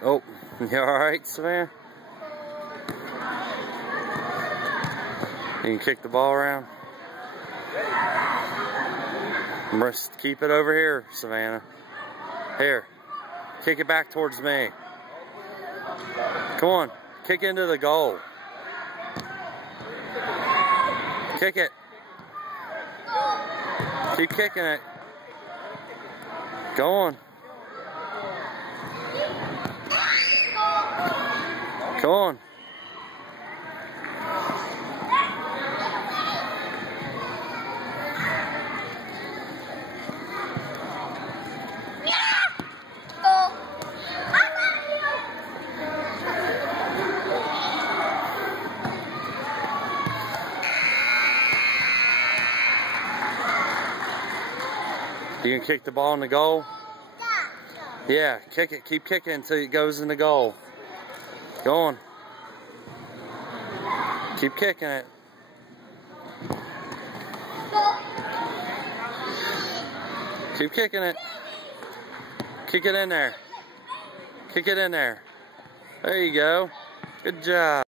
Oh, you alright, Savannah? You can kick the ball around. Just keep it over here, Savannah. Here. Kick it back towards me. Come on. Kick into the goal. Kick it. Keep kicking it. Go on. Come on. You can kick the ball in the goal? Yeah, kick it. Keep kicking until it goes in the goal. Go on. Keep kicking it. Keep kicking it. Kick it in there. Kick it in there. There you go. Good job.